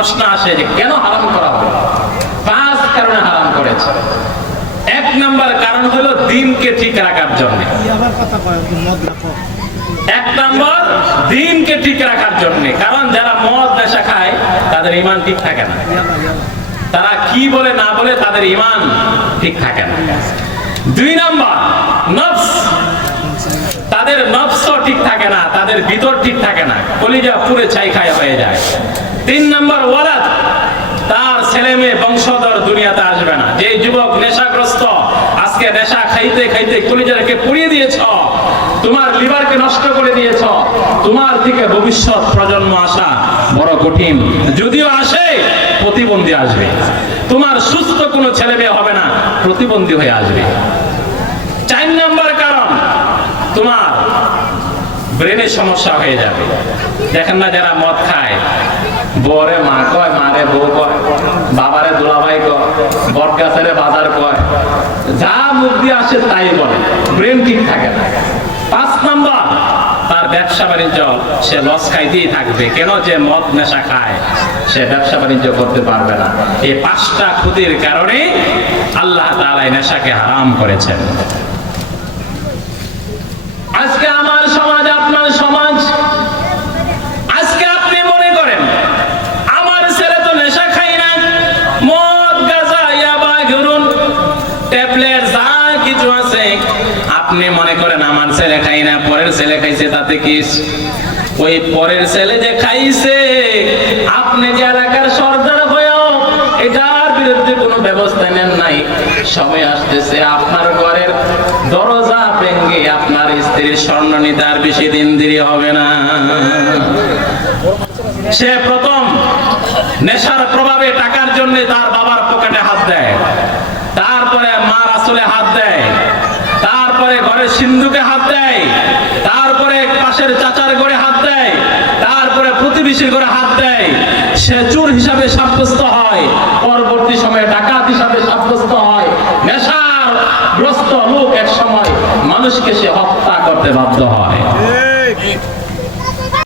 প্রশ্ন আসে যে কেন হারাম করা হলো? 5 কারণে হারাম করেছে। 1 নম্বর কারণ হলো দ্বীনকে ঠিক রাখার জন্য। 1 নম্বর দ্বীনকে ঠিক রাখার জন্য। কারণ যারা মদ নেশা খায় তাদের ঈমান ঠিক থাকে না। তারা কি বলে না বলে তাদের ঈমান ঠিক থাকে না। 2 নম্বর নফস, তাদের নফসও ঠিক থাকে না, তাদের ভিতর ঠিক থাকে না, কলিজা পুরে ছাই হয়ে যায়। 3 নম্বর ওয়ালাদ, তার ছেলে মেয়ে বংশধর দুনিয়াতে আসবে না। যে যুবক নেশাগ্রস্ত, আজকে নেশা খাইতে খাইতে কলিজাকে পুড়িয়ে দিয়েছ, তোমার লিভারকে নষ্ট করে দিয়েছ, তোমার থেকে ভবিষ্যৎ প্রজন্ম আসা বড় কঠিন। যদিও আসে, প্রতিবন্ধী আসবে। তোমার সুস্থ কোনো ছেলে মেয়ে হবে না, প্রতিবন্ধী হয়ে আসবে। 4 নম্বর কারণ, তোমার ব্রেনের সমস্যা হয়ে যাবে। দেখেন না যারা মদ খায়, বরে মা কয়, মারে বউ কয়, বাবারে দুলাভাই কয়, বটগাছেরে বাজার কয়, যা মুখ দিয়ে আসে তাই বলে, ব্রেন ঠিক থাকে না। 5 নম্বর, তার ব্যবসা বাণিজ্য সে লস খাইতেই থাকবে। কেন? যে মদ নেশা খায়, সে ব্যবসা বাণিজ্য করতে পারবে না। এই 5টা ক্ষতির কারণে আল্লাহ তাআলা নেশাকে হারাম করেছেন। আজকে আমার সমাজ, আপনার সমাজ, আজকে আপনি মনে করেন আমার ছেলে তো নেশা খাই না, মদ গাঁজা ইয়াবা ঘুরুন ট্যাবলেট যা কিছু আছে, আপনি মনে করেন আমার ছেলে খাই না, পরের ছেলে খাইছে, তাতে কি? ওই পরের ছেলে যে খাইছে, আপনি যে এলাকার সর্দার হয়েও এটার বিরুদ্ধে কোনো ব্যবস্থা নেন নাই। সময় আসতেছে আপনার ঘরের দরজা ভেঙে আপনার স্ত্রীর স্বর্ণ নিতে আর বেশি দিন দেরি হবে না। সে প্রথম নেশার প্রভাবে টাকার জন্য তার বাবার পকেটে হাত দেয়, তারপরে মার আসলে হাত দেয়, তারপরে ঘরের সিন্ধুকে হাত দেয়, তারপরে পাশের চাচার ঘরে হাত দেয়, তারপরে প্রতিবেশীর ঘরে হাত দেয়। সে চোর হিসাবে সাব্যস্ত হয়, পরবর্তী সময়ে ডাকাত হিসাবে সাব্যস্ত হয়। নেশাগ্রস্ত লোক এক সময় মানুষকে সে হত্যা করতে বাধ্য হয়।